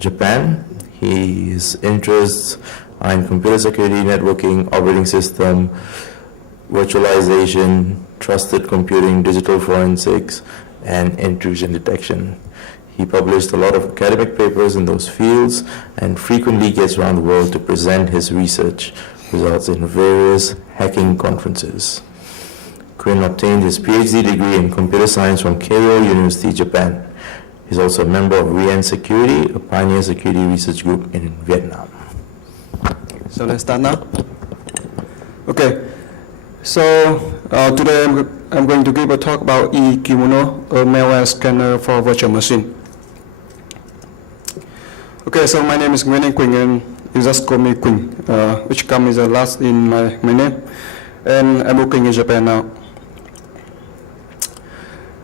Japan. His interests are in computer security, networking, operating system, virtualization, trusted computing, digital forensics, and intrusion detection. He published a lot of academic papers in those fields and frequently gets around the world to present his research results in various hacking conferences. Quyuh obtained his PhD degree in computer science from Keio University, Japan. He's also a member of HIRBSecConf, a pioneer security research group in Vietnam. So let's start now. Okay, so today I'm going to give a talk about eKimono, a malware scanner for virtual machine. Okay, so my name is Nguyen Anh Quyuh, and you just call me Quyuh, which comes last in my name, and I'm working in Japan now.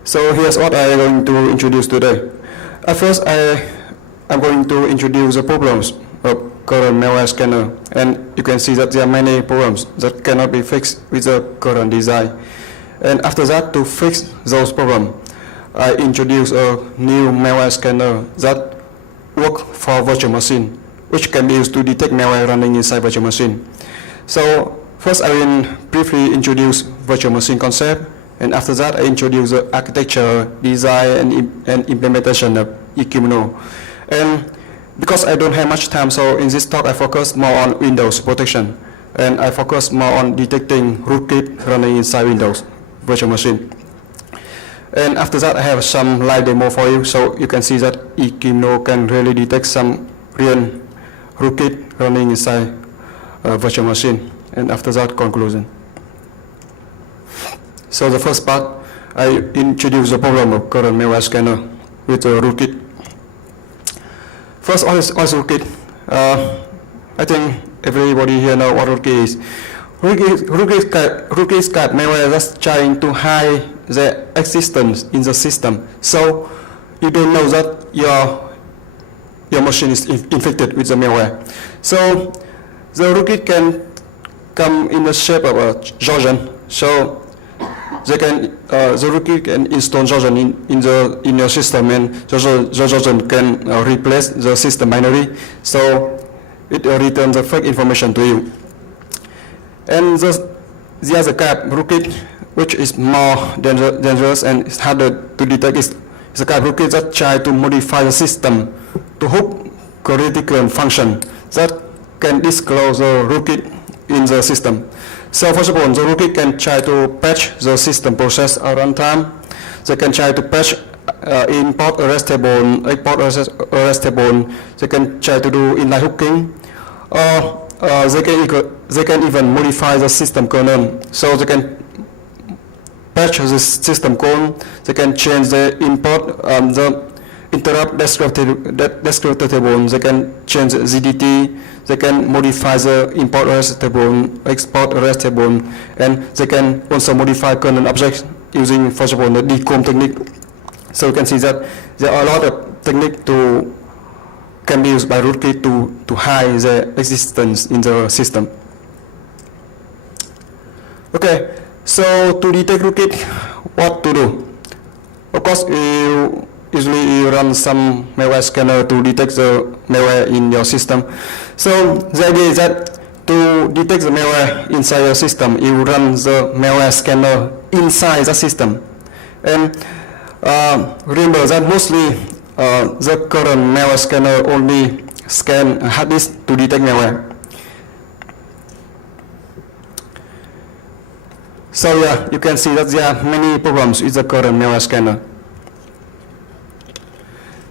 So here's what I'm going to introduce today. At first, I'm going to introduce the problems of current malware scanner, and you can see that there are many problems that cannot be fixed with the current design. And after that, to fix those problems, I introduce a new malware scanner that works for virtual machine, which can be used to detect malware running inside virtual machine. So first, I will briefly introduce virtual machine concept. And after that, I introduce the architecture, design, and implementation of eKimono. And because I don't have much time, so in this talk I focus more on Windows protection. And I focus more on detecting rootkit running inside Windows virtual machine. And after that, I have some live demo for you, so you can see that eKimono can really detect some real rootkit running inside a virtual machine. And after that, conclusion. So the first part, I introduce the problem of current malware scanner with a rootkit. First, what is rootkit? I think everybody here knows what rootkit is. Rootkit is type malware that's trying to hide their existence in the system. So you don't know that your machine is infected with the malware. So the rootkit can come in the shape of a Trojan. So the rootkit can install Trojan in your system, and the Trojan can replace the system binary, so it returns the fake information to you. And the other type rootkit, which is more dangerous and it's harder to detect, is the type rootkit that try to modify the system to hook critical function that can disclose the rootkit in the system. So first of all, the rootkit can try to patch the system process at runtime. They can try to patch import arrest table, export arrest table. They can try to do inline hooking, or they can even modify the system kernel. So they can patch the system code. They can change the import, the interrupt descriptor table. They can change the ZDT. They can modify the import arrest table, export arrest table, and they can also modify kernel objects using, first of all, the decomp technique. So you can see that there are a lot of techniques can be used by rootkit to hide the existence in the system. Okay, so to detect rootkit, what to do? Of course, usually you run some malware scanner to detect the malware in your system. So the idea is that to detect the malware inside your system, you run the malware scanner inside the system. And remember that mostly the current malware scanner only scan hard disk to detect malware. So yeah, you can see that there are many problems with the current malware scanner.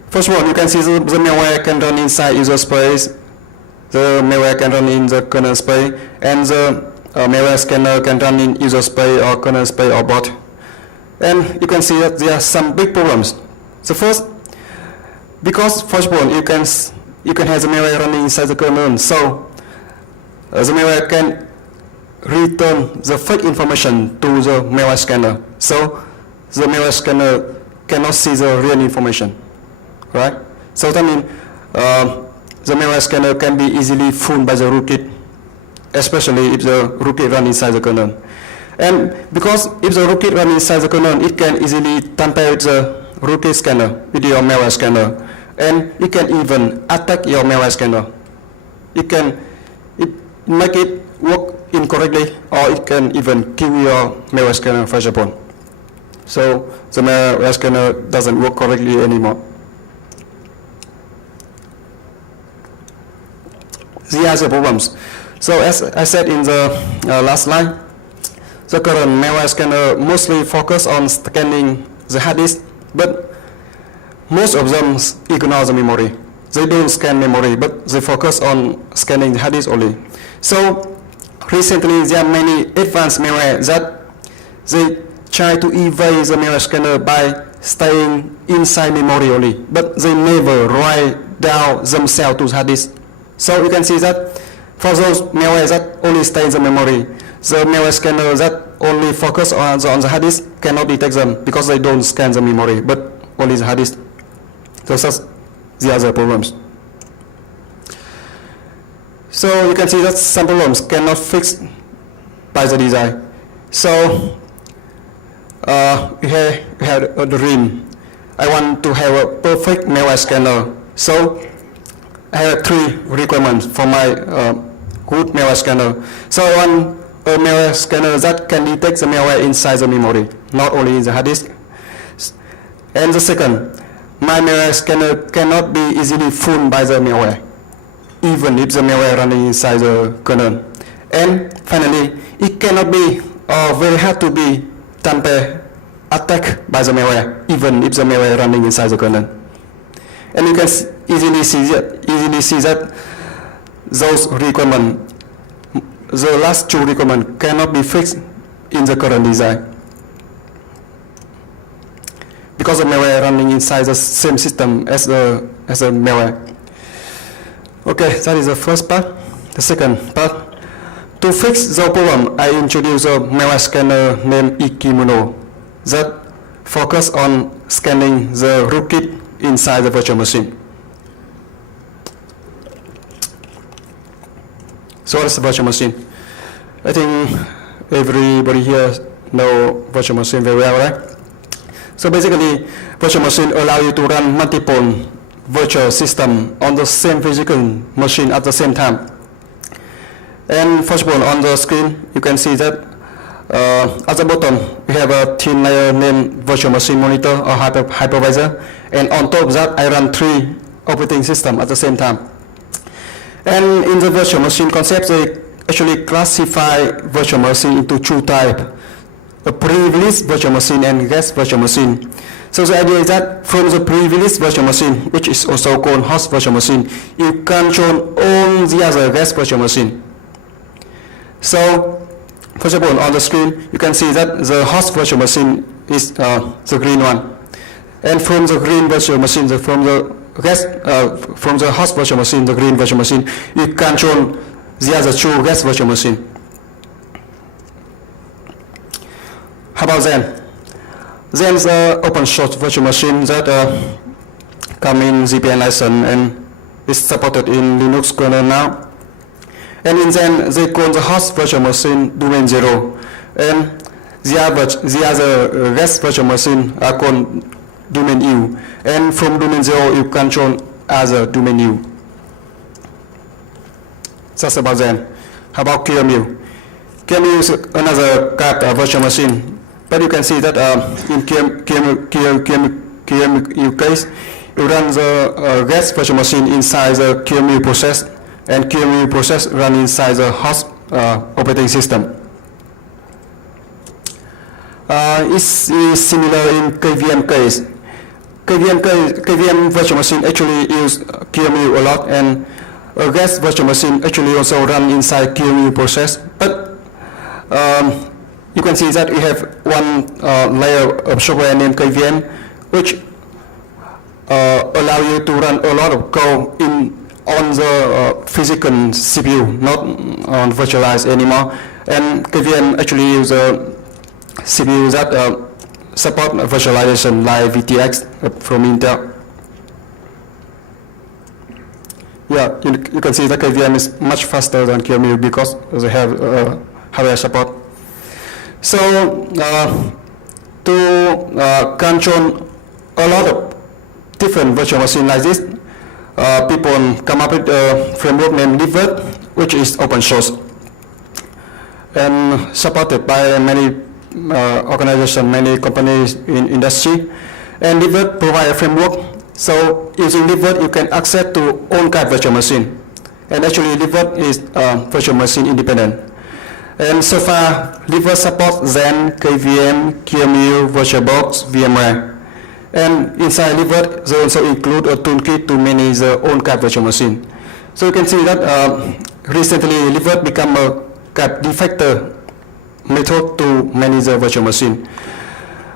First of all, you can see the malware can run inside user space, the malware can run in the kernel space, and the malware scanner can run in user space or kernel space or both. And you can see that there are some big problems. So first, because first of all, you can have the malware running inside the kernel, so the malware can return the fake information to the malware scanner. So the malware scanner cannot see the real information. Right? So that means the malware scanner can be easily fooled by the rootkit, especially if the rootkit runs inside the kernel. And because if the rootkit runs inside the kernel, it can easily tamper with the rootkit scanner, with your malware scanner. and you can even attack your malware scanner. You can make it work incorrectly, or it can even kill your malware scanner, for example. So the malware scanner doesn't work correctly anymore. The other problems. So as I said in the last slide, the current malware scanner mostly focus on scanning the hard disk, but most of them ignore the memory. They don't scan memory, but they focus on scanning the hard disk only. So recently there are many advanced malware that they try to evade the malware scanner by staying inside memory only, but they never write down themselves to the hard disk. So you can see that for those malware that only stay in the memory, the malware scanner that only focus on the hard disk cannot detect them because they don't scan the memory, but only the hard disk. So that's the other problems. So you can see that some problems cannot fix by the design. So we have a dream. I want to have a perfect malware scanner. So I have 3 requirements for my good malware scanner. So I want a malware scanner that can detect the malware inside the memory, not only in the hard disk. And the second, my malware scanner cannot be easily fooled by the malware, even if the malware running inside the kernel. And finally, it cannot be or very hard to be tamper attacked by the malware, even if the malware running inside the kernel. And you can easily see that those requirements, the last 2 requirements, cannot be fixed in the current design because the malware running inside the same system as the malware. Okay, that is the first part. The second part, to fix the problem, I introduced a malware scanner named eKimono that focus on scanning the rootkit inside the virtual machine. So what is the virtual machine? I think everybody here know virtual machine very well, right? So basically, virtual machine allow you to run multiple virtual system on the same physical machine at the same time. And first of all, on the screen, you can see that at the bottom, we have a thin layer named virtual machine monitor or hypervisor. And on top of that, I run 3 operating systems at the same time. And in the virtual machine concept, they actually classify virtual machine into 2 types, a privileged virtual machine and guest virtual machine. So the idea is that from the privileged virtual machine, which is also called host virtual machine, you control all the other guest virtual machine. So first of all, on the screen, you can see that the host virtual machine is the green one. And from the green virtual machine, from the host virtual machine, the green virtual machine, you control the other 2 guest virtual machine. How about Zen? Zen is an open source virtual machine that come in ZPN license and is supported in Linux kernel now. And in Zen, they call the host virtual machine domain 0, and the other guest virtual machine are called domain U. And from domain 0, you control other domain U. That's about Zen. How about QEMU? QEMU is another type of virtual machine. But you can see that in QEMU case, you run the guest virtual machine inside the QEMU process, and QEMU process run inside the host operating system. It's similar in KVM case. KVM virtual machine actually use QEMU a lot, and a guest virtual machine actually also run inside QEMU process. But you can see that we have one layer of software named KVM, which allow you to run a lot of code on the physical CPU, not on virtualized anymore. And KVM actually use a CPU that support virtualization like VTX from Intel. Yeah, you can see that KVM is much faster than QEMU because they have hardware support. So to control a lot of different virtual machine like this, people come up with a framework named libvirt, which is open source and supported by many organizations, many companies in industry. And libvirt provides a framework. So using libvirt, you can access to own kind virtual machine. And actually, libvirt is virtual machine independent. And so far, libvirt supports Xen, KVM, QEMU, VirtualBox, VMware. And inside libvirt, they also include a toolkit to manage the own kind virtual machine. So you can see that recently, libvirt become a de facto method to manage the virtual machine,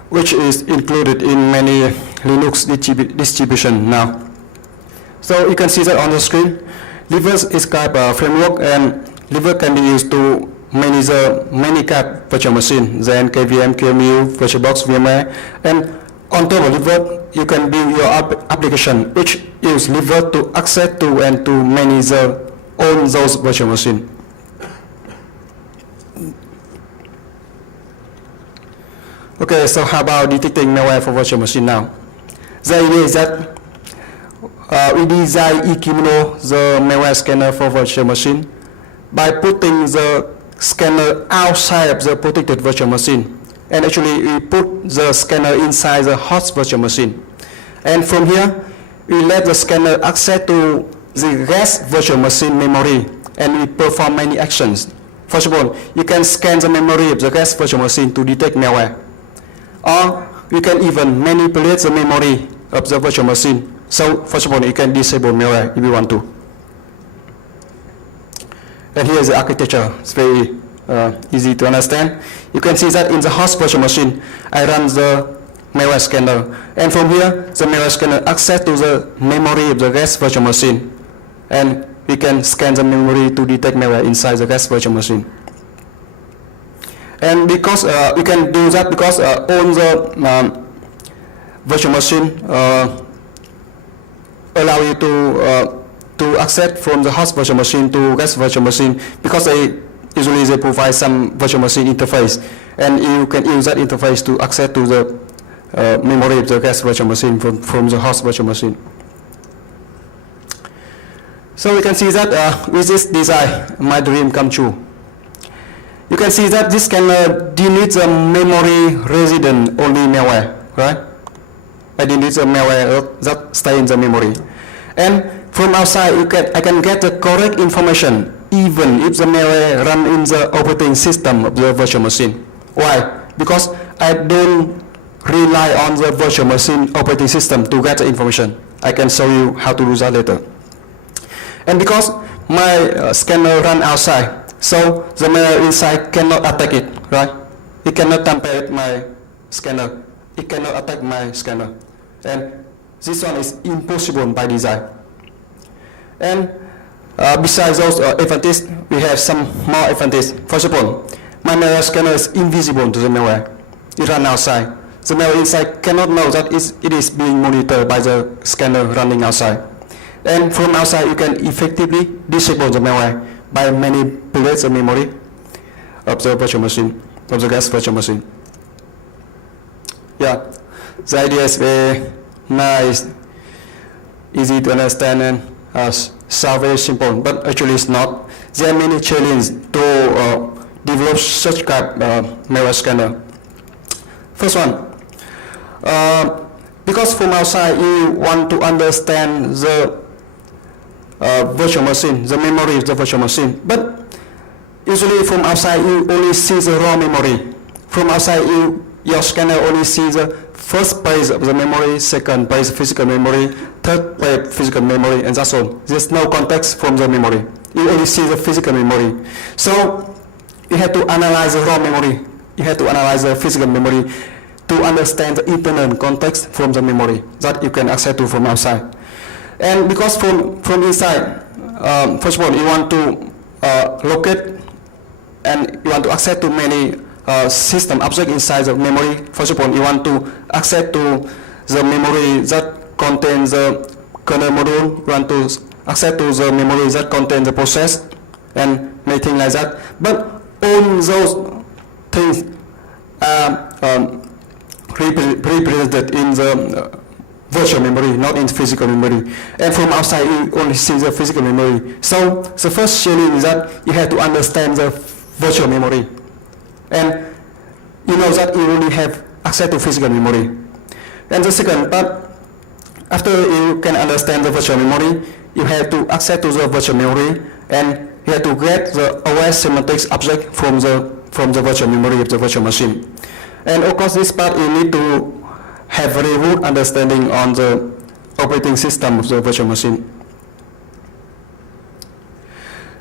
which is included in many Linux distribution now. So you can see that on the screen. libvirt is kind of a framework, and libvirt can be used to manage many kind of virtual machine, Xen, KVM, QEMU, VirtualBox, VMware. And on top of libvirt, you can build your application, which use libvirt to access to and to manage all those virtual machines. Okay, so how about detecting malware for virtual machine now? The idea is that we design eKimono, the malware scanner for virtual machine, by putting the scanner outside of the protected virtual machine. And actually, we put the scanner inside the host virtual machine. And from here, we let the scanner access to the rest virtual machine memory, and we perform many actions. First of all, you can scan the memory of the rest virtual machine to detect malware. Or you can even manipulate the memory of the virtual machine. So first of all, you can disable malware if you want to. And here is the architecture. It's very easy to understand. You can see that in the host virtual machine, I run the malware scanner. And from here, the malware scanner access to the memory of the rest virtual machine. And we can scan the memory to detect malware inside the rest virtual machine. And because we can do that because all the virtual machine allow you to access from the host virtual machine to rest virtual machine, because they provide some virtual machine interface, and you can use that interface to access to the memory of the rest virtual machine from the host virtual machine. So we can see that with this design, my dream come true. You can see that this can delete the memory resident only malware, right? I delete the malware that stay in the memory. And from outside, I can get the correct information even if the malware run in the operating system of the virtual machine. Why? Because I don't rely on the virtual machine operating system to get the information. I can show you how to do that later. And because my scanner run outside, so the malware inside cannot attack it, right? It cannot tamper with my scanner. It cannot attack my scanner. And this one is impossible by design. And besides those advantages, we have some more advantages. First of all, my malware scanner is invisible to the malware. It runs outside. The malware inside cannot know that it is being monitored by the scanner running outside. And from outside, you can effectively disable the malware by manipulating the memory of the virtual machine, of the guest virtual machine. Yeah, the idea is very nice, easy to understand, and sound very simple, but actually it's not. There are many challenges to develop such kind of malware scanner. First one, because from outside you want to understand the virtual machine, the memory of the virtual machine, but usually from outside you only see the raw memory. From outside your scanner only sees the first page of the memory, second page physical memory, third page physical memory, and that's all. There's no context from the memory. You only see the physical memory. So you have to analyze the raw memory. You have to analyze the physical memory to understand the internal context from the memory that you can access to from outside. And because from inside, first of all, you want to locate and you want to access to many system objects inside the memory. First of all, you want to access to the memory that contains the kernel module. You want to access to the memory that contains the process and many things like that. But all those things are represented in the virtual memory, not in physical memory. And from outside, you only see the physical memory. So the first challenge is that you have to understand the virtual memory. And you know that you only have access to physical memory. And the second part, after you can understand the virtual memory, you have to access to the virtual memory, and you have to get the OS semantics object from the virtual memory of the virtual machine. And of course, this part you need to have very good understanding on the operating system of the virtual machine.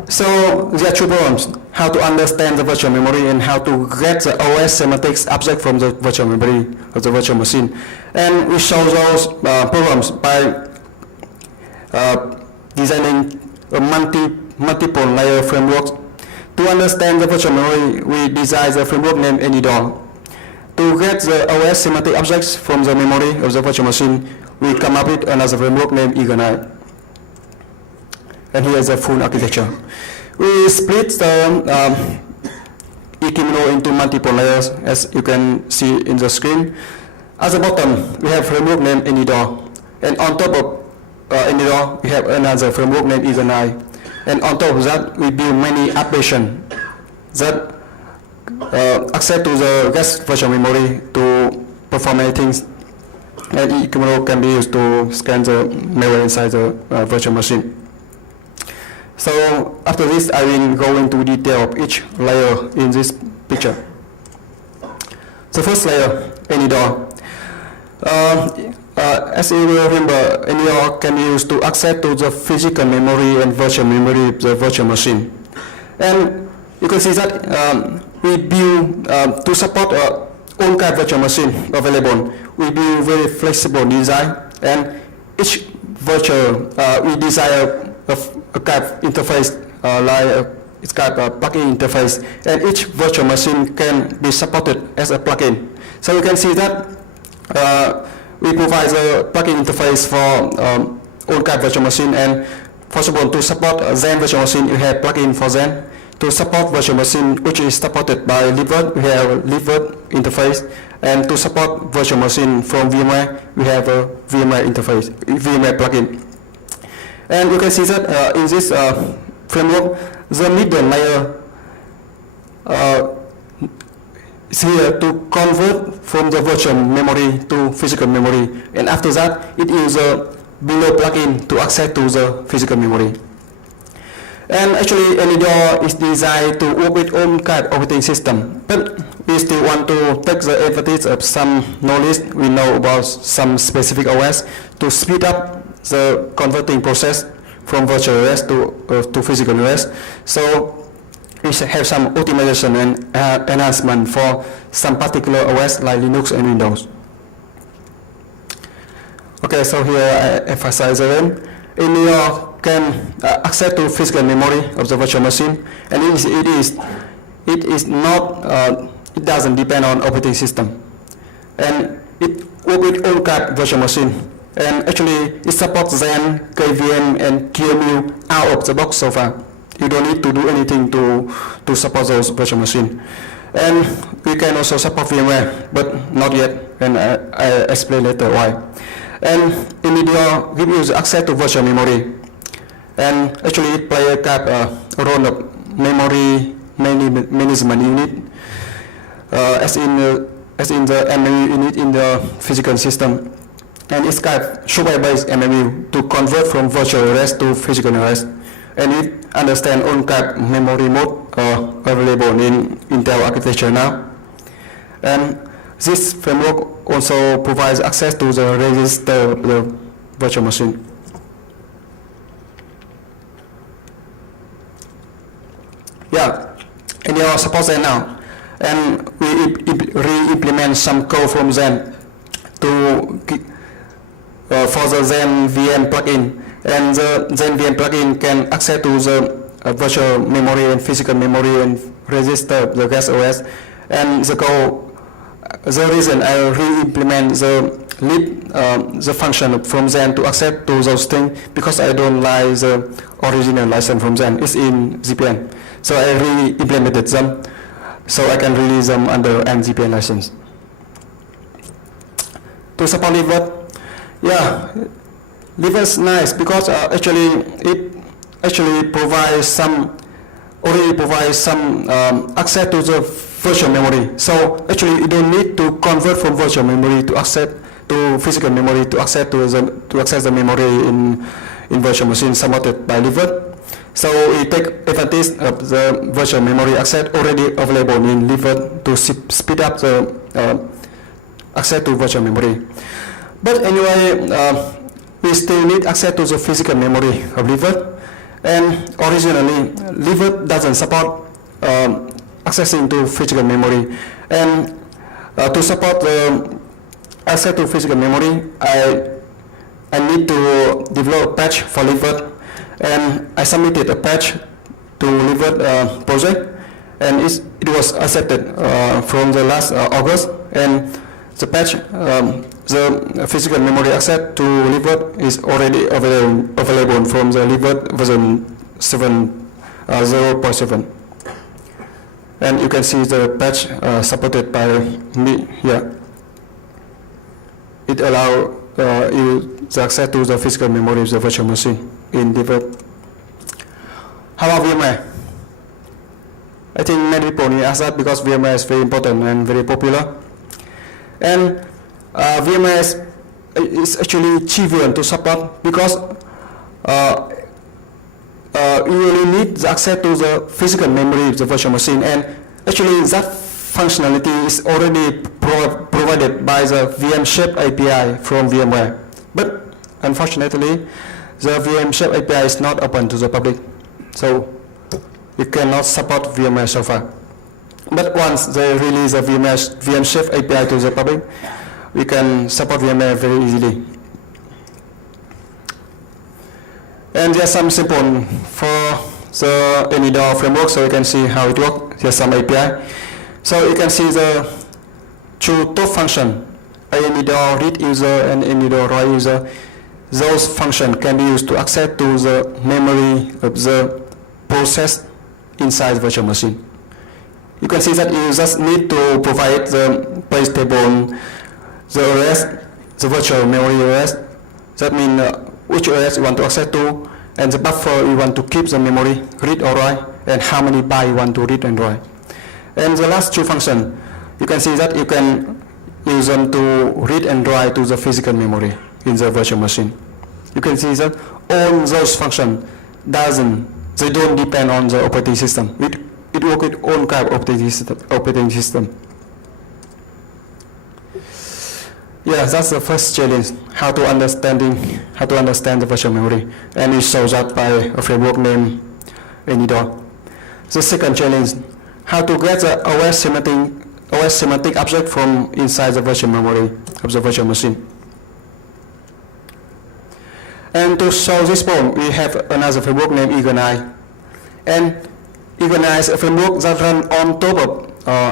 So there are two problems: how to understand the virtual memory and how to get the OS semantics object from the virtual memory of the virtual machine. And we solve those problems by designing a multiple layer framework. To understand the virtual memory, we design the framework named AnyDoor. To get the OS semantic objects from the memory of the virtual machine, we come up with another framework named eKimono. And here is the full architecture. We split the eKimono into multiple layers, as you can see in the screen. At the bottom, we have a framework named AnyDoor. And on top of AnyDoor, we have another framework named eKimono. And on top of that, we build many applications that access to the guest virtual memory to perform many things. And eKimono can be used to scan the malware inside the virtual machine. So after this, I will go into detail of each layer in this picture. The first layer, AnyDoor. As you will remember, AnyDoor can be used to access to the physical memory and virtual memory of the virtual machine. And you can see that we build to support all kind of virtual machine available. We build very flexible design, and each virtual we design a kind of interface it's kind of a plugin interface, and each virtual machine can be supported as a plugin. So you can see that we provide a plugin interface for all kind of virtual machine, and first of all, to support Zen virtual machine, you have plugin for Zen. To support virtual machine which is supported by libvirt, we have a libvirt interface, and to support virtual machine from VMware, we have a VMware interface, VMware plugin. And you can see that in this framework, the middle layer is here to convert from the virtual memory to physical memory, and after that, it uses a below plugin to access to the physical memory. And actually, AnyDoor is designed to work with all kind of operating system, but we still want to take the advantage of some knowledge we know about some specific OS to speed up the converting process from virtual OS to physical OS. So we should have some optimization and enhancement for some particular OS like Linux and Windows. Okay, so here I emphasize again. AnyDoor can access to physical memory of the virtual machine, and it doesn't depend on operating system, and it works with all kind of virtual machine. And actually, it supports Zen, KVM, and QEMU out of the box so far. You don't need to do anything to support those virtual machines. And we can also support VMware, but not yet, and I explain later why. And AnyDoor gives you access to virtual memory, and actually it plays a kind of role of memory management unit, as in the MMU unit in the physical system, and it's kind of software-based MMU to convert from virtual OS to physical OS, and it understands all kind of memory mode available in Intel architecture now. And this framework also provides access to the register of the virtual machine. Yeah, AnyDoor supports that now, and we re-implement some code from Zen to for the Zen VM plugin, and the Zen VM plugin can access to the virtual memory and physical memory and register the guest OS, and the code. The reason I re-implement the function from Zen to access to those things, because I don't like the original license from Zen. It's in ZPN. So I re-implemented them so I can release them under NZPN license. To support libvirt, Yeah, Liver is nice because actually it actually already provides some access to the virtual memory. So actually you don't need to convert from virtual memory to access to physical memory to access the memory in virtual machine supported by Liver. So we take advantage of the virtual memory access already available in Liver to speed up the access to virtual memory. But anyway, we still need access to the physical memory of Liver. And originally, Liver doesn't support accessing to physical memory. And to support the access to physical memory, I need to develop a patch for Liver. And I submitted a patch to Liver project, and it was accepted from the last August. And the patch, the physical memory access to Liver is already available from the Liver version 0.7. And you can see the patch supported by me here. It allows you the access to the physical memory of the virtual machine in Liver. How about VMware? I think many people need to ask that because VMware is very important and very popular. And VMware is actually trivial to support because you really need the access to the physical memory of the virtual machine, and actually that functionality is already provided by the VM-Shape API from VMware. But unfortunately, the VM-Shape API is not open to the public, so you cannot support VMware so far. But once they release the VM-Shape API to the public, we can support VMware very easily. And there's some simple for the AnyDoor framework, so you can see how it works. There's some API. So you can see the two top function, AnyDoor read user and AnyDoor write user. Those functions can be used to access to the memory of the process inside the virtual machine. You can see that you just need to provide the page table, the OS, the virtual memory OS. That means which OS you want to access to, and the buffer you want to keep the memory, read or write, and how many bytes you want to read and write. And the last two functions, you can see that you can use them to read and write to the physical memory in the virtual machine. You can see that all those functions they don't depend on the operating system. It works with own kind of operating system. Yeah, that's the first challenge, how to understand the virtual memory, and we solve that by a framework named AnyDoor. The second challenge, how to get the OS semantic object from inside the virtual memory of the virtual machine. And to solve this problem, we have another framework named eKimono. And eKimono is a framework that runs on top of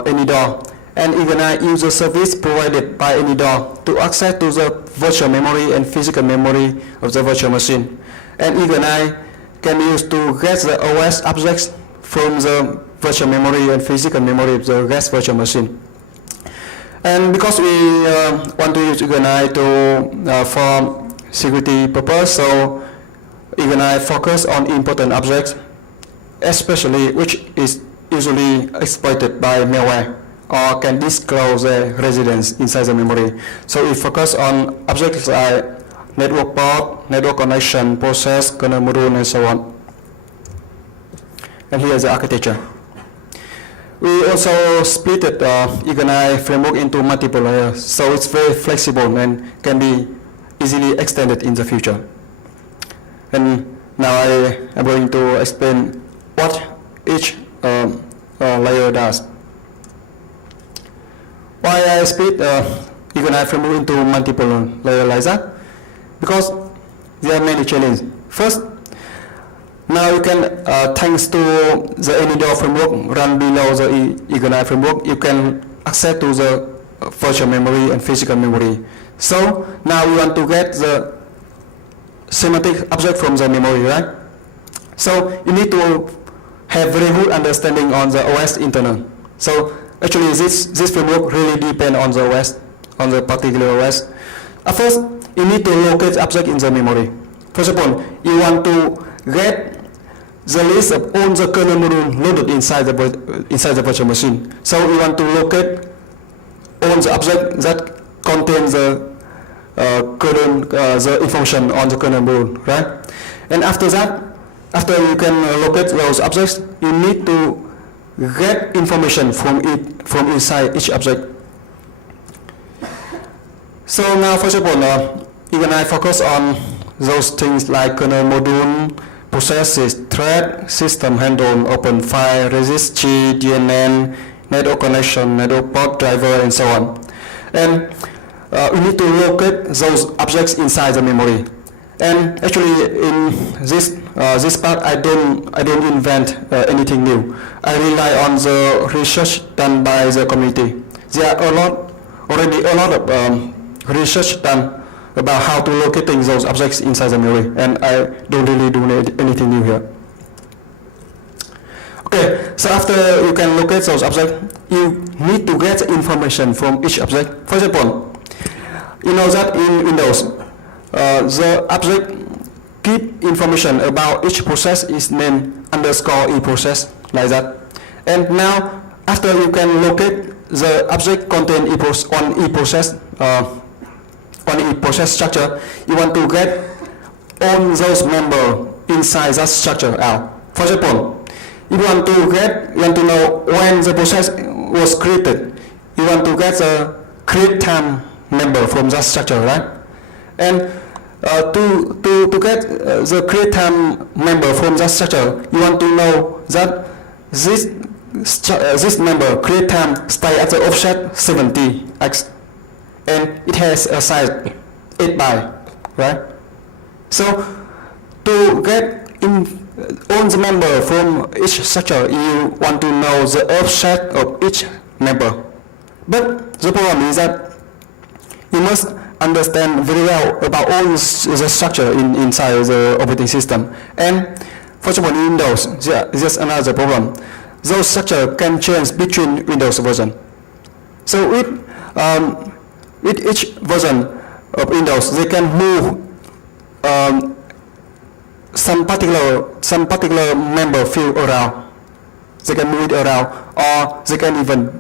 AnyDoor. And eKimono uses service provided by AnyDoor to access to the virtual memory and physical memory of the virtual machine. And eKimono can be used to get the OS objects from the virtual memory and physical memory of the REST virtual machine. And because we want to use eKimono for security purpose, so eKimono focus on important objects, especially which is usually exploited by malware or can disclose their residence inside the memory. So we focus on objects like network port, network connection, process, kernel module, and so on. And here's the architecture. We also split the eKimono framework into multiple layers, so it's very flexible and can be easily extended in the future. And now I am going to explain what each layer does. Why I split eKimono framework into multiple layers like that? Because there are many challenges. First, now you can, thanks to the AnyDoor framework run below the eKimono framework, you can access to the virtual memory and physical memory. So now we want to get the semantic object from the memory, right? So you need to have very good understanding on the OS internal. So actually this framework really depends on the OS, on the particular OS. At first, you need to locate object in the memory. For example, you want to get the list of all the kernel module loaded inside the virtual machine. So we want to locate all the object that contain the kernel, the information on the kernel module, right? And after that, after you can locate those objects, you need to get information from inside each object. So now, for example, you and I focus on those things like kernel module, processes, thread, system handle, open file, resist G, DNN, network connection, network port driver, and so on. And we need to locate those objects inside the memory. And actually, in this part, I don't invent anything new. I rely on the research done by the community. There are already a lot of research done about how to locating those objects inside the memory, and I don't really do anything new here. Okay, so after you can locate those objects, you need to get information from each object. For example, you know that in Windows, the object keep information about each process is named _e process, like that. And now, after you can locate the object contain on e process structure, you want to get all those members inside that structure out. For example, if you want to know when the process was created, you want to get the create time member from that structure, right? And to get the create time member from that structure, you want to know that this member create time stay at the offset 70x, and it has a size 8 byte, right? So to get all the member from each structure, you want to know the offset of each member. But the problem is that you must understand very well about all the structure inside the operating system. And for example, in Windows, there's another problem. Those structure can change between Windows version. So with each version of Windows, they can move some particular member field around. They can move it around, or they can even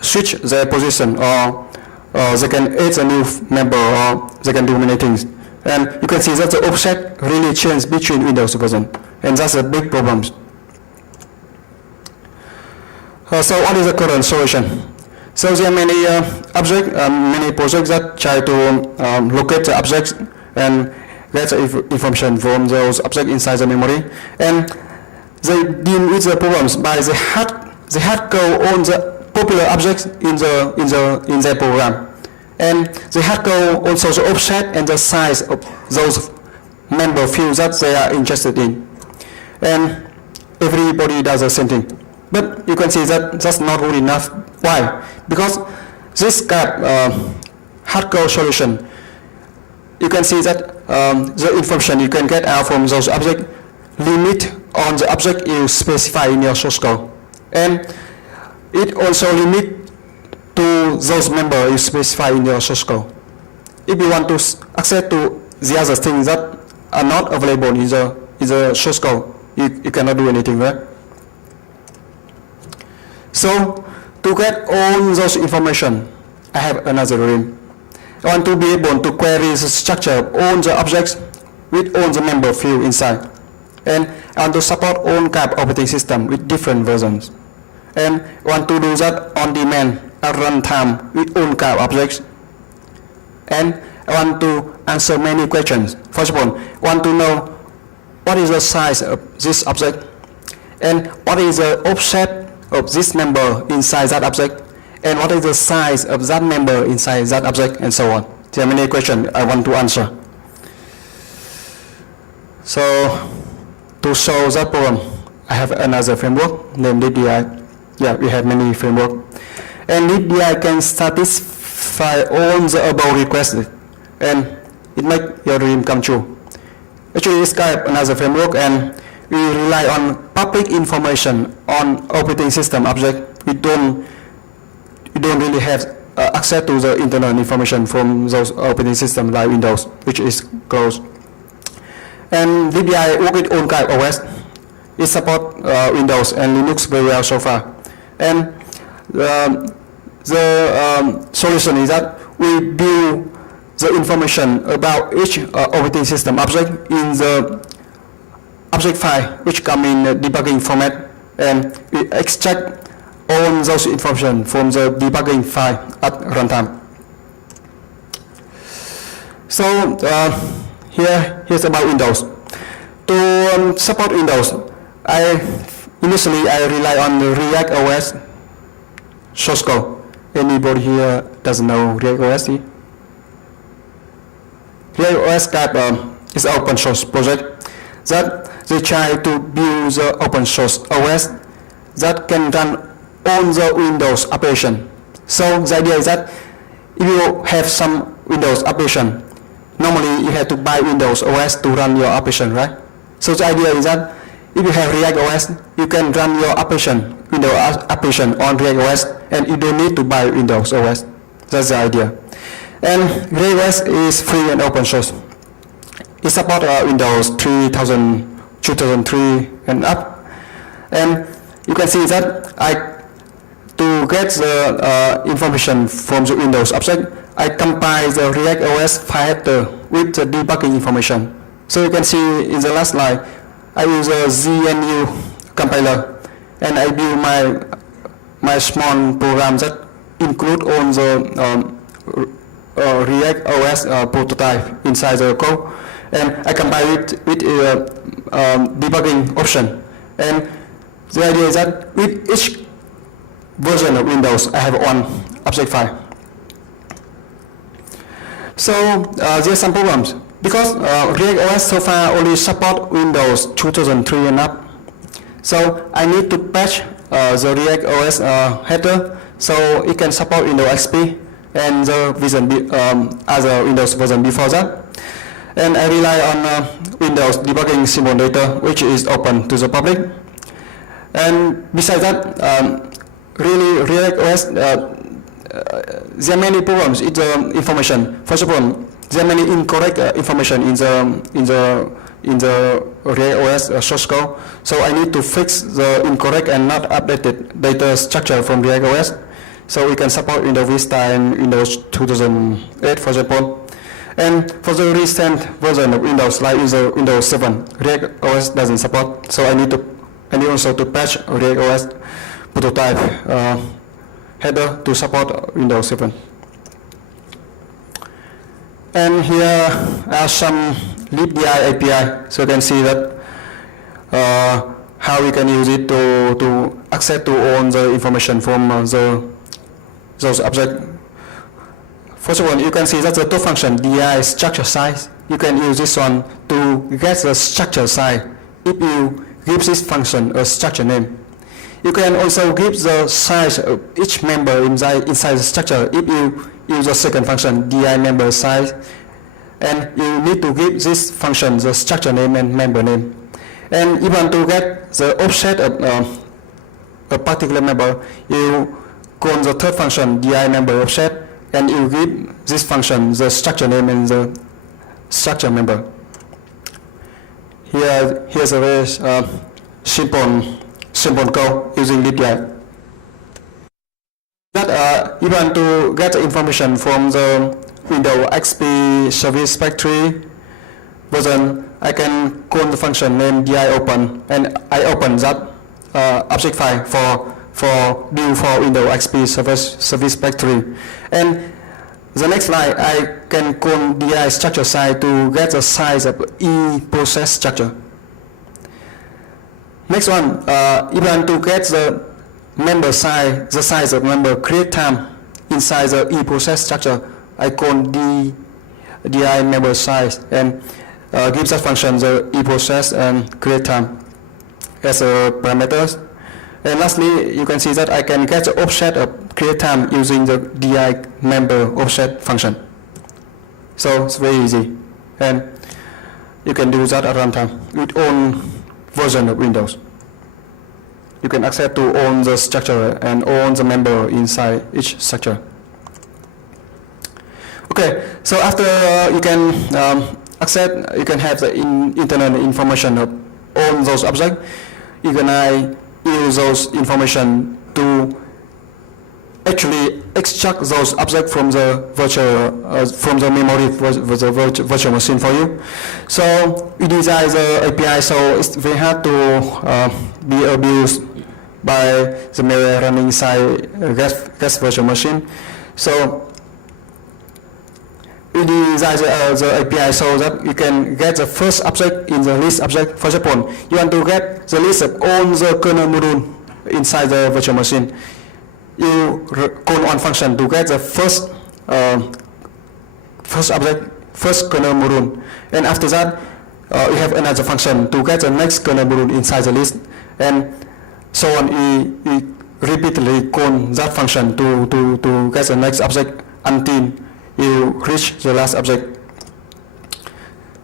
switch their position, or they can add a new member, or they can do many things. And you can see that the offset really changes between Windows version, and that's a big problem. So what is the current solution? So there are many many projects that try to locate the objects and get the information from those objects inside the memory, and they deal with the problems by the hard code on the popular objects in their program, and the hard code also the offset and the size of those member fields that they are interested in, and everybody does the same thing. But you can see that that's not good enough. Why? Because this hardcore solution, you can see that the information you can get out from those objects limit on the object you specify in your source code, and it also limit to those members you specify in your source code. If you want to access to the other things that are not available in the source code, you cannot do anything, right? So to get all those information, I have another dream. I want to be able to query the structure of all the objects with all the member field inside. And I want to support all kind of operating system with different versions. And I want to do that on demand at runtime with all kind of objects. And I want to answer many questions. First of all, I want to know what is the size of this object, and what is the offset of this member inside that object, and what is the size of that member inside that object, and so on. There are many questions I want to answer. So to solve that problem, I have another framework named LibDI. Yeah, we have many frameworks. And LibDI can satisfy all the above requests, and it makes your dream come true. Actually, it's kind of another framework, and we rely on public information on operating system object. We don't really have access to the internal information from those operating systems like Windows, which is closed. And DBI work with all kind of OS. It supports Windows and Linux very well so far. And the solution is that we build the information about each operating system object in the object file, which come in debugging format, and we extract all those information from the debugging file at runtime. So here's about Windows. To support Windows, initially I rely on the React OS source code. Anybody here doesn't know React OS? React OS type is an open source project that they try to build the open source OS that can run on the Windows application. So the idea is that if you have some Windows application, normally you have to buy Windows OS to run your application, right? So the idea is that if you have React OS, you can run your application, Windows application on React OS, and you don't need to buy Windows OS. That's the idea. And React OS is free and open source. It supports Windows 3000, 2003 and up. And you can see that to get the information from the Windows object, I compile the React OS file header with the debugging information. So you can see in the last slide, I use a GNU compiler, and I build my small program that include all the React OS prototype inside the code, and I combine it with debugging option. And the idea is that with each version of Windows, I have one object file. So there's some problems because React OS so far only support Windows 2003 and up. So I need to patch the React OS header so it can support Windows XP and the version other Windows version before that. And I rely on Windows debugging simulator, which is open to the public. And besides that, really React OS, there are many problems in the information. First of all, there are many incorrect information in the React OS source code. So I need to fix the incorrect and not updated data structure from React OS, so we can support Windows Vista and Windows 2008, for example. And for the recent version of Windows, like Windows 7, React OS doesn't support. So I need also to patch React OS prototype header to support Windows 7. And here are some libdi API, so you can see that how we can use it to access to all the information from those objects. First of all, you can see that the top function di structure size. You can use this one to get the structure size if you give this function a structure name. You can also give the size of each member inside the structure if you use the second function di member size, and you need to give this function the structure name and member name. And even to get the offset of a particular member, you call the third function di member offset, and you give this function the structure name and the structure member. Here's a very simple code using libdi. That even to get the information from the Windows XP Service Factory version, I can call the function name di-open, and I open that object file for build for Windows XP Service Factory. And the next slide, I can call di structure size to get the size of e process structure. Next one, even to get the member size, the size of member create time inside the e process structure, I call di member size and gives that function the e process and create time as a parameters. And lastly, you can see that I can get the offset of create time using the di member offset function. So it's very easy, and you can do that at runtime with own version of Windows. You can access to all the structure and all the member inside each structure. Okay, so after you can access, you can have the internal information of all those objects. You can use those information to actually extract those objects from the from the memory of the virtual machine for you. So we design the API so it's very hard to be abused by the malware running inside guest virtual machine. So we design the API so that you can get the first object in the list object. For example, you want to get the list of all the kernel module inside the virtual machine. You call one function to get the first object, first kernel module, and after that you have another function to get the next kernel module inside the list, and so on. You repeatedly call that function to get the next object until you reach the last object.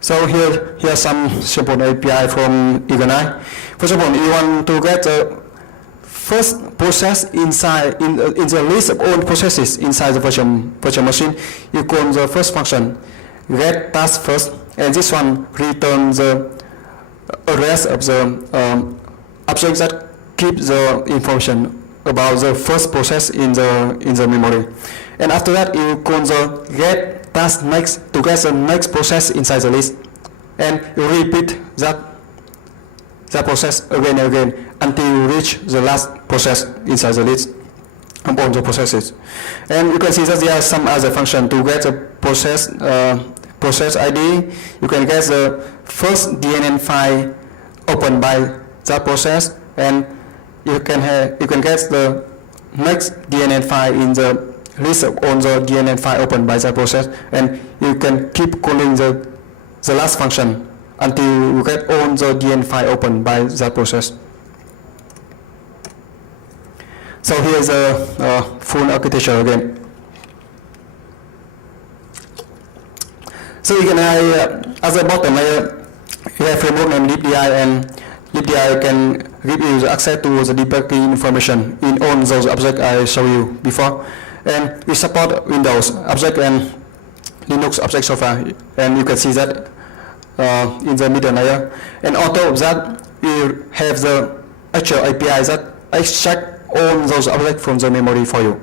So here's some simple API from eKimono. For example, you want to get the first process inside in the list of all processes inside the virtual machine. You call the first function get task first, and this one returns the rest of the objects that keep the information about the first process in the memory. And after that, you call the get task next to get the next process inside the list, and you repeat that process again and again until you reach the last process inside the list of all the processes. And you can see that there are some other functions to get the process ID. You can get the first DNN file opened by that process, and you can get the next DNN file in the list of all the DNN file opened by that process, and you can keep calling the last function until you get all the DNN file opened by that process. So here's a full architecture again. So you can at the bottom layer, you have framework named libdi, and libdi can give you the access to the debugging information in all those objects I showed you before. And we support Windows object and Linux object so far, and you can see that in the middle layer. And on top of that, you have the actual API that extract all those objects from the memory for you.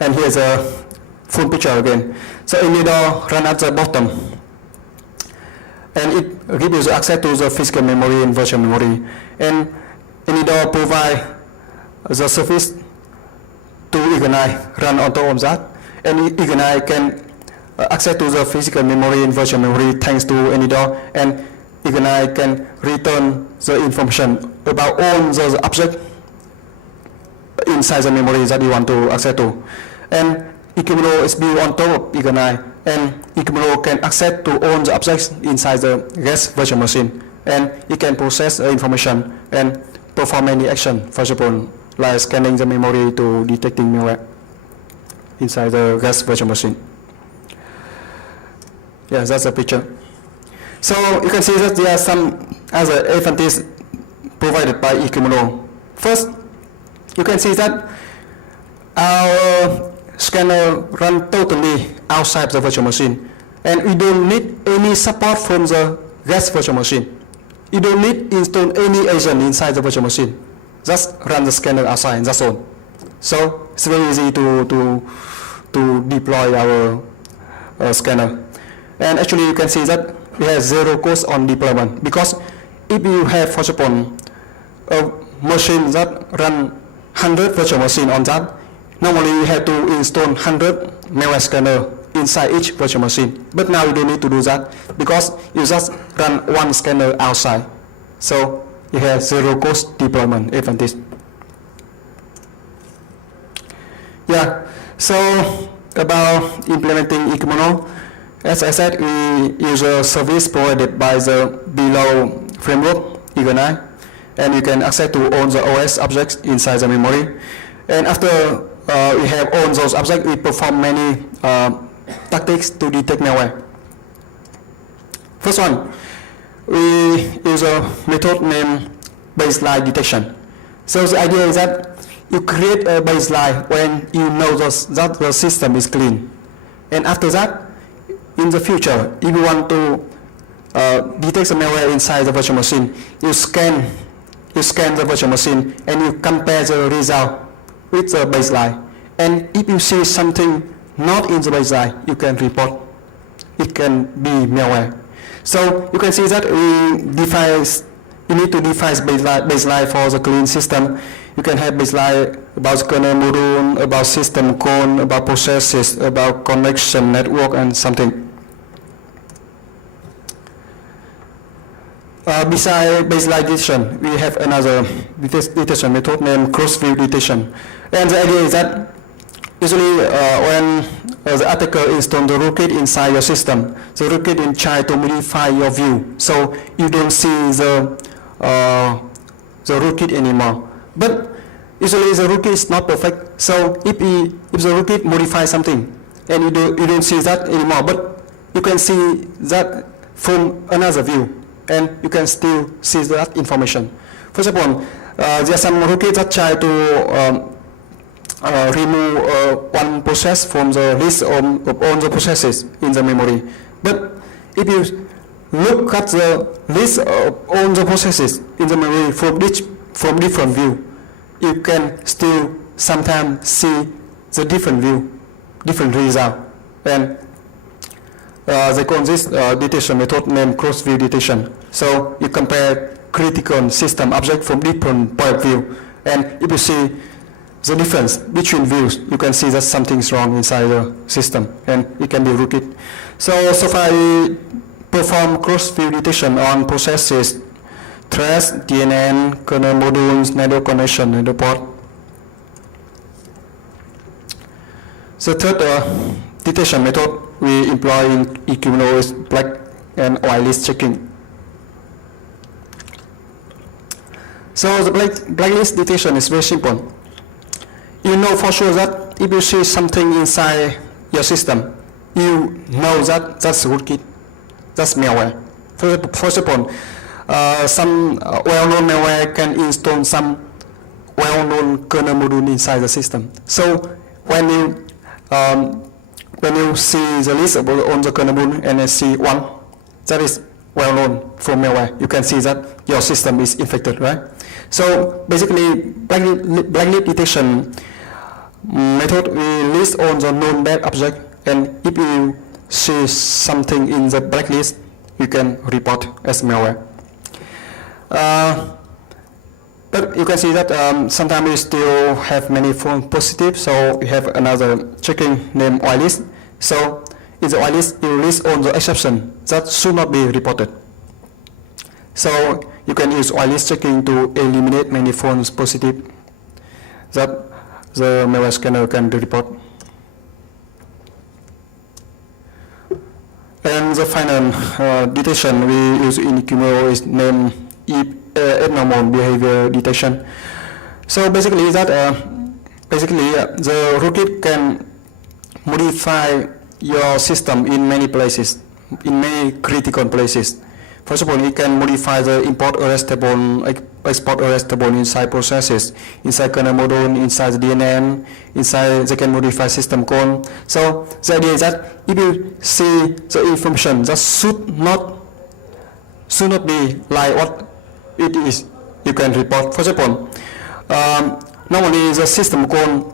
And here's a full picture again. So eKimono run at the bottom, and it gives you the access to the physical memory and virtual memory. And eKimono provide the service to eKimono run on top of that, and eKimono can access to the physical memory and virtual memory thanks to eKimono, and eKimono can return the information about all the objects inside the memory that you want to access to. And eKimono is built on top of eKimono, and eKimono can access to all the objects inside the guest virtual machine, and it can process the information and perform any action, for example, like scanning the memory to detecting malware inside the guest virtual machine. Yeah, that's a picture. So you can see that there are some other advantages provided by eKimono. First, you can see that our scanner runs totally outside the virtual machine, and we don't need any support from the guest virtual machine. You don't need to install any agent inside the virtual machine. Just run the scanner outside, and that's all. So it's very easy to deploy our scanner. And actually, you can see that we have zero cost on deployment, because if you have, for example, a machine that run 100 virtual machine on that, normally you have to install 100 malware scanner inside each virtual machine. But now you don't need to do that, because you just run one scanner outside. So you have zero cost deployment advantage. Yeah, so about implementing eKimono, as I said, we use a service provided by the below framework, eKimono, and you can access to all the OS objects inside the memory. And after we have all those objects, we perform many tactics to detect malware. First one, we use a method named baseline detection. So the idea is that you create a baseline when you know that the system is clean. And after that, in the future, if you want to detect the malware inside the virtual machine, you scan the virtual machine and you compare the result with the baseline. And if you see something not in the baseline, you can report. It can be malware. So you can see that you need to define baseline for the clean system. You can have baseline about kernel module, about system code, about processes, about connection network, and something. Besides baseline detection, we have another detection method named cross-view detection. And the idea is that usually when the attacker installs the rootkit inside your system, the rootkit will try to modify your view, so you don't see the rootkit anymore. But usually the rootkit is not perfect, so if the rootkit modifies something and you don't see that anymore, but you can see that from another view, and you can still see that information. For example, there are some rootkits that try to remove one process from the list of all the processes in the memory. But if you look at the list of all the processes in the memory from different view, you can still sometimes see the different view, different result. And they call this detection method named cross-view detection. So you compare critical system object from different point of view, and if you see the difference between views, you can see that something's wrong inside the system, and it can be rootkit. So far we perform cross-view detection on processes, threads, DNN, kernel modules, network connection, and the port. The third detection method we employ in eKimono is black and white list checking. So the blacklist detection is very simple. You know for sure that if you see something inside your system, you know that that's rootkit, that's malware. For example, some well-known malware can install some well-known kernel module inside the system. So when you see the list of all the kernel module and you see one that is well-known for malware, you can see that your system is infected, right? So basically, blacklist detection method, we list all the known bad object, and if you see something in the blacklist, you can report as malware. But you can see that sometimes we still have many false positives, so we have another checking named whitelist. So in the whitelist, you list all the exceptions that should not be reported. So you can use whitelist checking to eliminate many false positives that the malware scanner can report. And the final detection we use in eKimono is named abnormal behavior detection. So basically that the rootkit can modify your system in many places, in many critical places. First of all, it can modify the import arrestable, export arrestable inside processes, inside kernel module, inside the DNN, inside they can modify system code. So the idea is that if you see the information that should not be like what it is, you can report. For example, normally the system code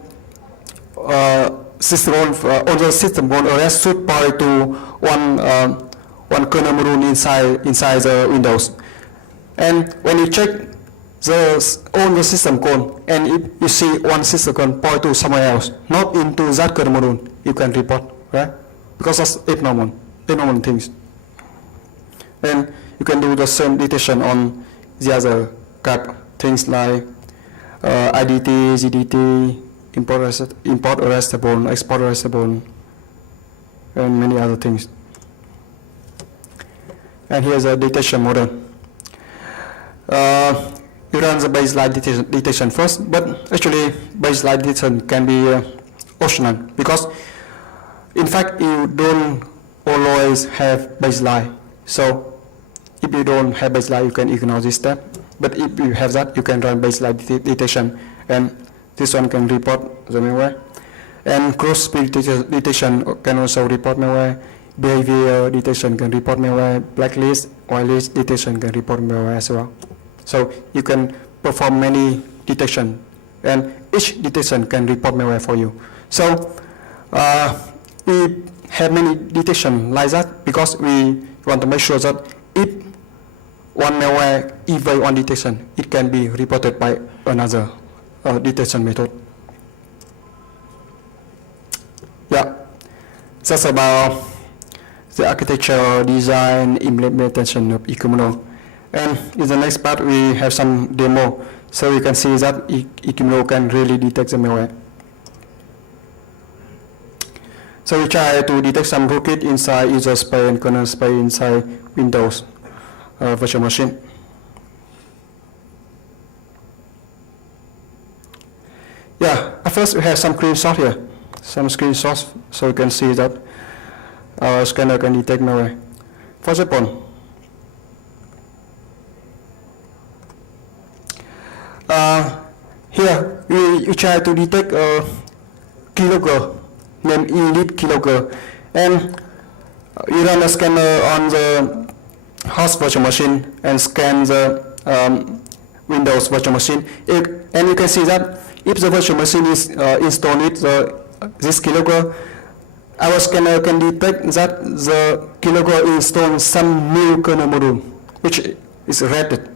on the system code arrest should point to one kernel module inside the Windows. And when you check all the system code, and if you see one system code point to somewhere else, not into that kernel module, you can report, right? Because that's abnormal things. And you can do the same detection on the other type things like IDT, GDT, import arrestable, export arrestable, and many other things. And here's a detection model. You run the baseline detection first, but actually baseline detection can be optional because in fact you don't always have baseline. So if you don't have baseline, you can ignore this step. But if you have that, you can run baseline detection, and This one can report the malware. And cross speed detection can also report malware. Behavior detection can report malware. Blacklist, whitelist detection can report malware as well. So you can perform many detection, and each detection can report malware for you. So we have many detection like that because we want to make sure that if one malware evade one detection, it can be reported by another detection method. Yeah, that's about the architecture, design, implementation of eKimono. And in the next part, we have some demo, so you can see that eKimono can really detect the malware. So we try to detect some rootkit inside user space and kernel space inside Windows virtual machine. Yeah, at first we have some screenshots here, some screenshots, so you can see that our scanner can detect malware. For example, here we try to detect a keylogger named init keylogger, and you run a scanner on the host virtual machine and scan the Windows virtual machine. And you can see that if the virtual machine is installed with this keylogger, our scanner can detect that the keylogger installed some new kernel module, which is rated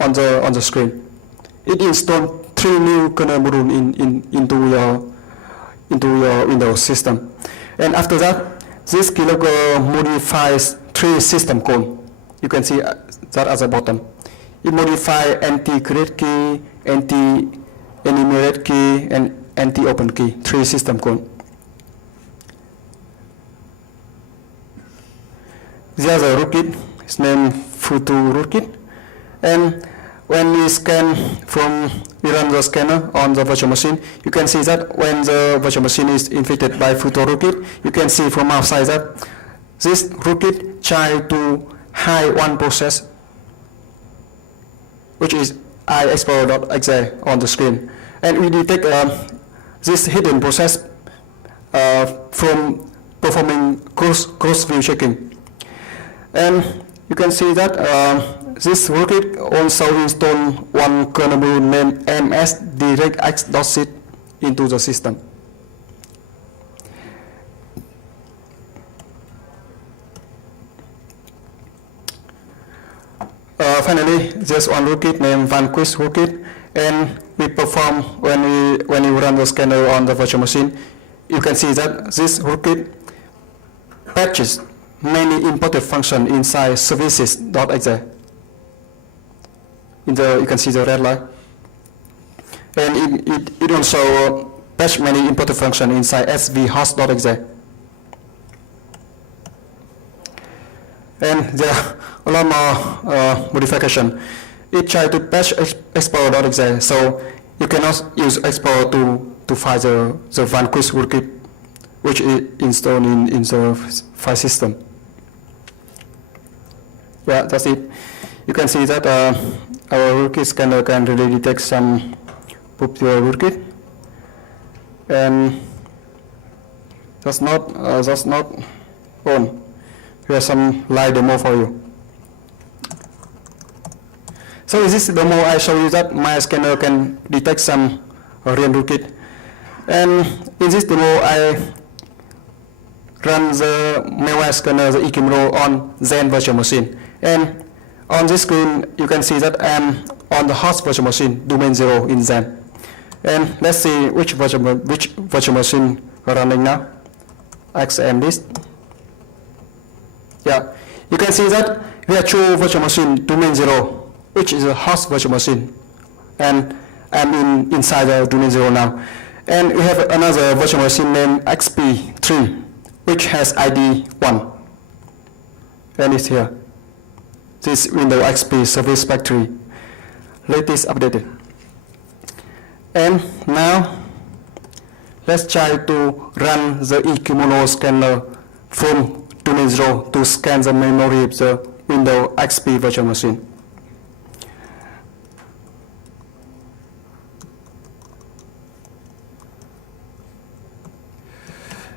on the screen. It installed 3 new kernel modules into your Windows system, and after that, this keylogger modifies 3 system calls. You can see that at the bottom. It modifies anti-create key, anti-enumerate key, and anti-open key. 3 system calls. There's a rootkit. It's named Futu rootkit, and when we run the scanner on the virtual machine, you can see that when the virtual machine is infected by Futu rootkit, you can see from outside that this rootkit tries to hide one process, which is iExplorer.exe on the screen. And we detect this hidden process from performing cross-view checking. And you can see that this rootkit also installed one kernel module named msdirectx.zip into the system. Finally, there's one rootkit named Vanquish rootkit, and we perform when we run the scanner on the virtual machine. You can see that this rootkit patches many imported functions inside services.exe. You can see the red line, and it also patches many imported functions inside svhost.exe. And there are a lot more modification. It tries to patch explorer.exe, so you cannot use explorer to find the Vanquish rootkit, which is installed in the file system. Yeah, that's it. You can see that our rootkit scanner can really detect some popular rootkit, and that's not on. Here's some live demo for you. So in this demo, I show you that my scanner can detect some real rootkit. And in this demo, I run the malware scanner, the eKimono, on Zen virtual machine. And on this screen, you can see that I'm on the host virtual machine, domain 0 in Zen. And let's see which virtual machine we're running now. XM disk. Yeah, you can see that we have 2 virtual machine, domain 0, which is a host virtual machine, and I'm inside the domain 0 now. And we have another virtual machine named XP3, which has ID 1, and it's here. This Windows XP Service Factory, latest updated. And now let's try to run the eKimono scanner from domain 0 to scan the memory of the Windows XP virtual machine.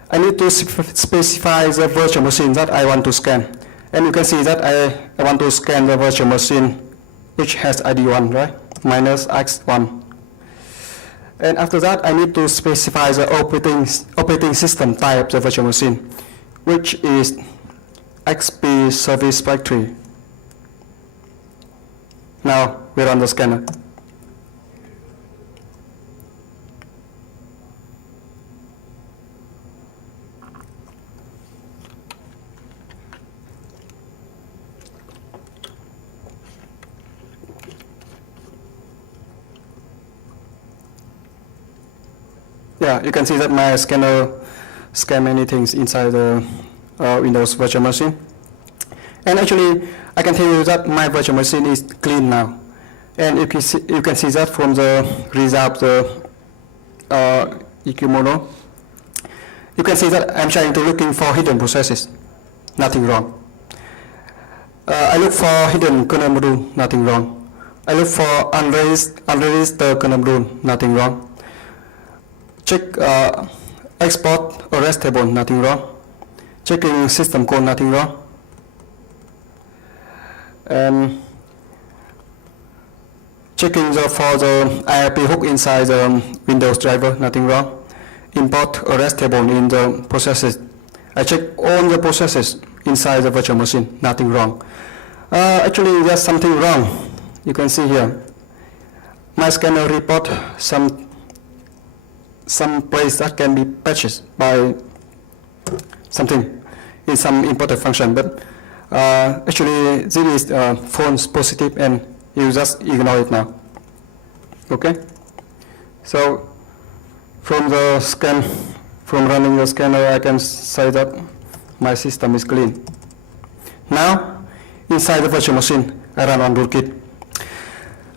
I need to specify the virtual machine that I want to scan. And you can see that I want to scan the virtual machine which has ID 1, right? Minus X1. And after that, I need to specify the operating system type of the virtual machine, which is XP Service Factory. Now we run the scanner. Yeah, you can see that my scanner scan many things inside the Windows virtual machine. And actually, I can tell you that my virtual machine is clean now. And you can see that from the result of the eKimono. You can see that I'm trying to looking for hidden processes. Nothing wrong. I look for hidden kernel module. Nothing wrong. I look for unregistered kernel module. Nothing wrong. Check export arrest table, nothing wrong. Checking system code, nothing wrong. And checking for the IRP hook inside the Windows driver, nothing wrong. Import arrest table in the processes. I check all the processes inside the virtual machine, nothing wrong. Actually, there's something wrong. You can see here. My scanner report some place that can be patched by something in some imported function, but actually this is false positive and you just ignore it now. Okay? So from running the scanner, I can say that my system is clean. Now, inside the virtual machine, I run on rootkit.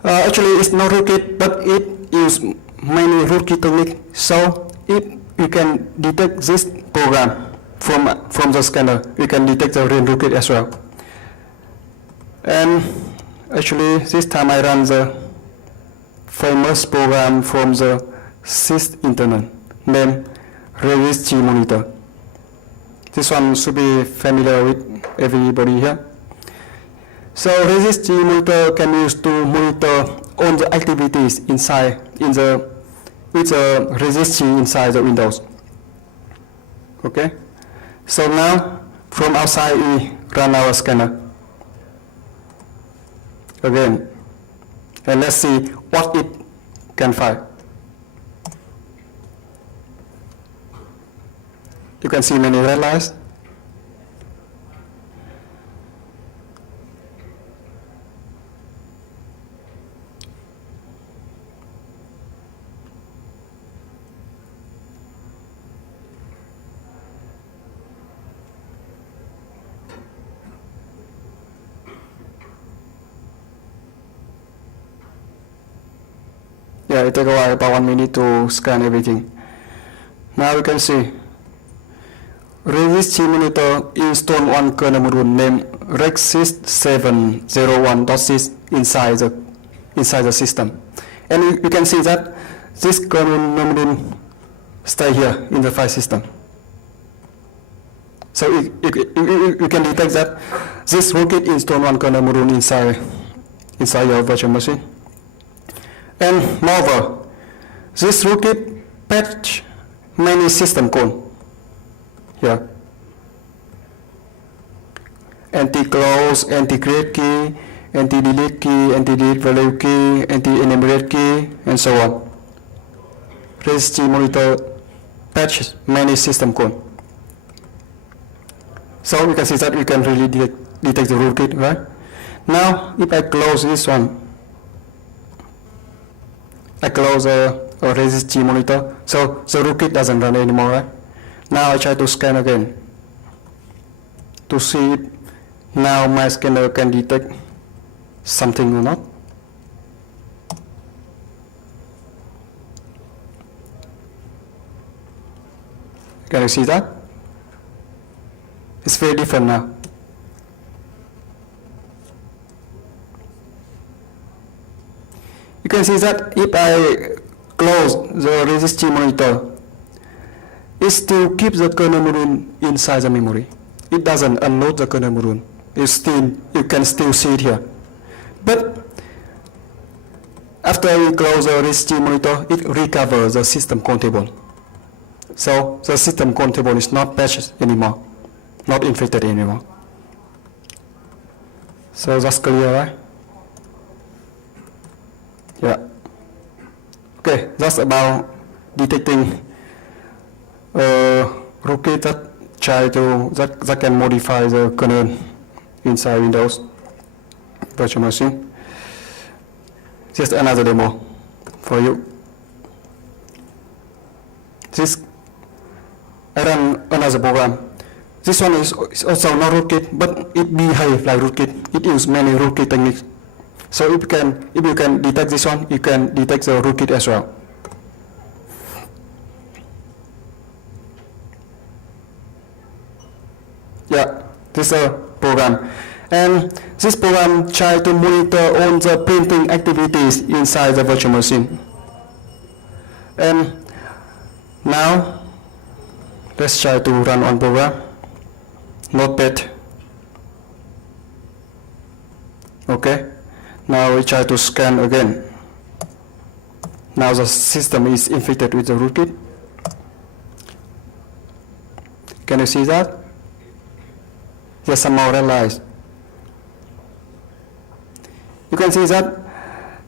Actually, it's not rootkit, but it uses many rootkit techniques. So if you can detect this program from the scanner, you can detect the real rootkit as well. And actually, this time I run the famous program from the sys internet named HIRBSecConf. This one should be familiar with everybody here. So HIRBSecConf can be used to monitor all the activities with the registry inside the Windows. Okay? So now from outside we run our scanner again, and let's see what it can find. You can see many red lines. Yeah, it takes a while, about 1 minute to scan everything. Now you can see HIRBSecConf install one kernel module named rexsys701.sys inside the system. And you can see that this kernel module stay here in the file system. So you can detect that this rootkit install one kernel module inside your virtual machine. And moreover, this rootkit patch many system code here. Anti-close, anti-create key, anti-delete key, anti-delete value key, anti-enumerate key, and so on. HIRBSecConf patches many system code. So you can see that we can really detect the rootkit, right? Now, if I close this one, I close HIRBSecConf, so the rootkit doesn't run anymore, right? Now I try to scan again to see if now my scanner can detect something or not. Can you see that? It's very different now. You can see that if I close the HIRBSecConf, it still keeps the kernel module inside the memory. It doesn't unload the kernel module. You can still see it here. But after we close the RISC monitor, it recovers the system call table. So the system call table is not patched anymore, not infected anymore. So that's clear, right? Yeah. Okay, that's about detecting rootkit that can modify the kernel inside Windows virtual machine. Just another demo for you. I run another program. This one is also not rootkit, but it behaves like rootkit. It uses many rootkit techniques. So if you can detect this one, you can detect the rootkit as well. Yeah, this is a program. And this program tries to monitor all the printing activities inside the virtual machine. And now, let's try to run on program. Notepad. Okay. Now we try to scan again. Now the system is infected with the rootkit. Can you see that? Just somehow realize. You can see that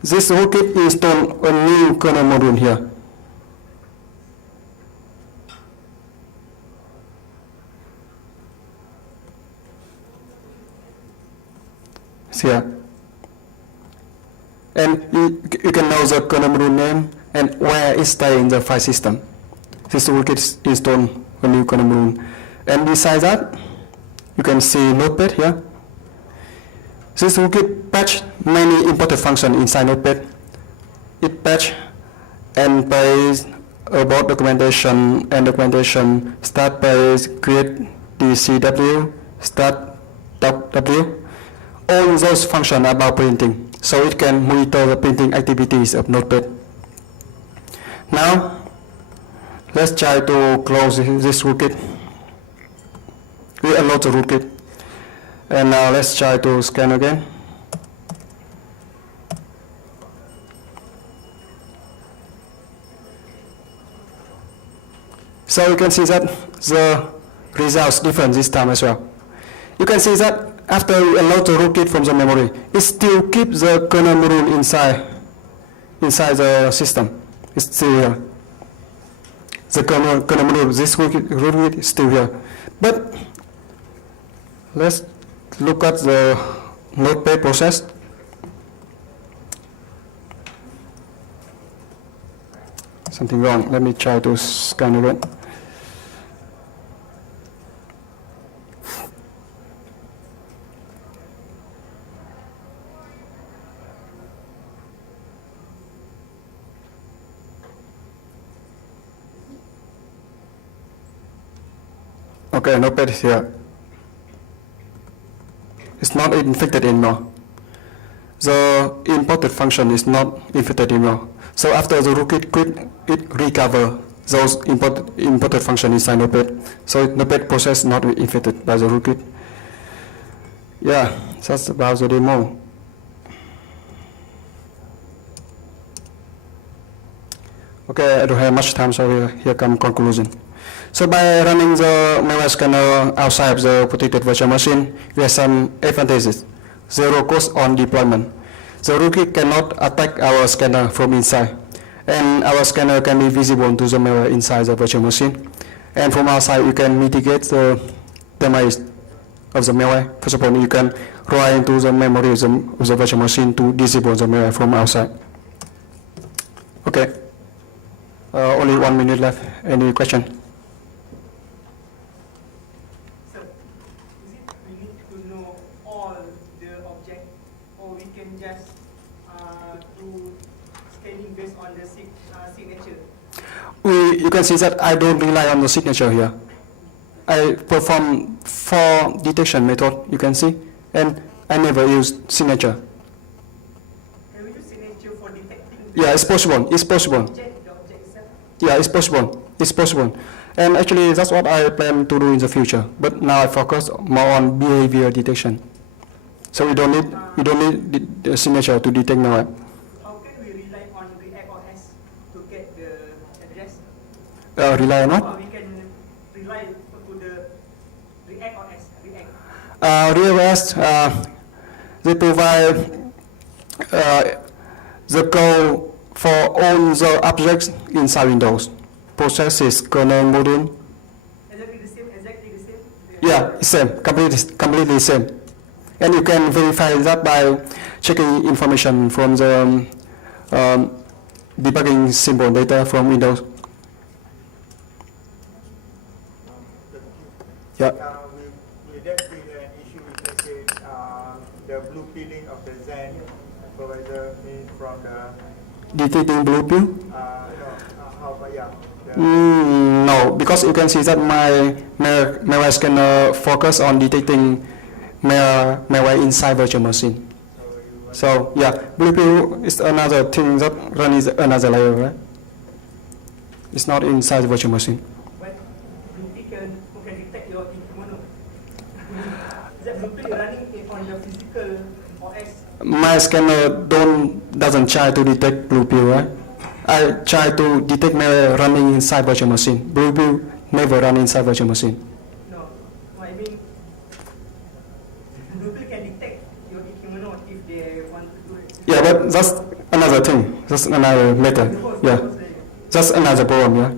this rootkit installed a new kernel module here. See here. And you can know the kernel module name and where it's staying in the file system. This rootkit installed a new kernel module. And besides that, you can see Notepad here. This rootkit patch many important functions inside Notepad. It patch end page, about documentation, and documentation, start page, create DCW, start W. All those functions about printing, so it can monitor the printing activities of Notepad. Now, let's try to close this rootkit. We unload the rootkit. And now let's try to scan again. So you can see that the results different this time as well. You can see that after we unload the rootkit from the memory, it still keeps the kernel module inside the system. It's still here. The kernel module, this rootkit is still here. But let's look at the Notepad process. Something wrong. Let me try to scan again. Okay, Notepad is here. It's not infected anymore. The imported function is not infected anymore. So after the rootkit quit, it recovers those imported functions inside Notepad. So Notepad process not infected by the rootkit. Yeah, that's about the demo. Okay, I don't have much time, so here come conclusion. So by running the malware scanner outside the protected virtual machine, we have some advantages. Zero cost on deployment. The rootkit cannot attack our scanner from inside, and our scanner can be visible to the malware inside the virtual machine. And from outside, you can mitigate the damage of the malware. First of all, you can write into the memory of the virtual machine to disable the malware from outside. Okay, only 1 minute left. Any question? You can see that I don't rely on the signature here. I perform 4 detection method, you can see, and I never use signature. Can we use signature for detecting? Yeah, it's possible. It's possible. The object itself? Yeah, it's possible. It's possible. And actually, that's what I plan to do in the future. But now I focus more on behavior detection. So we don't need the signature to detect malware. How can we rely on React OS to get the address? Rely on what? Or we can rely to the React OS, React. RealOS, they provide the code for all the objects inside Windows, processes, kernel, module. Exactly the same? Yeah, it's same, completely same. And you can verify that by checking information from the debugging symbol data from Windows. Yeah. Will that be an issue if, let's say, the blue pilling of the Zen provider from the, Detecting blue pill? how about, yeah. No, because you can see that my malware scanner focus on detecting malware inside virtual machine. So yeah, blue pill is another thing that runs another layer, right? It's not inside the virtual machine. But Bluetooth can detect your eKimono. Is that Bluetooth running on your physical OS? My scanner doesn't try to detect blue pill, right? I try to detect malware running inside virtual machine. Blue pill never run inside virtual machine. No, I mean, Bluetooth can detect your eKimono if they want to do it. Yeah, but that's another thing. That's another matter. Yeah, that's another problem. Yeah.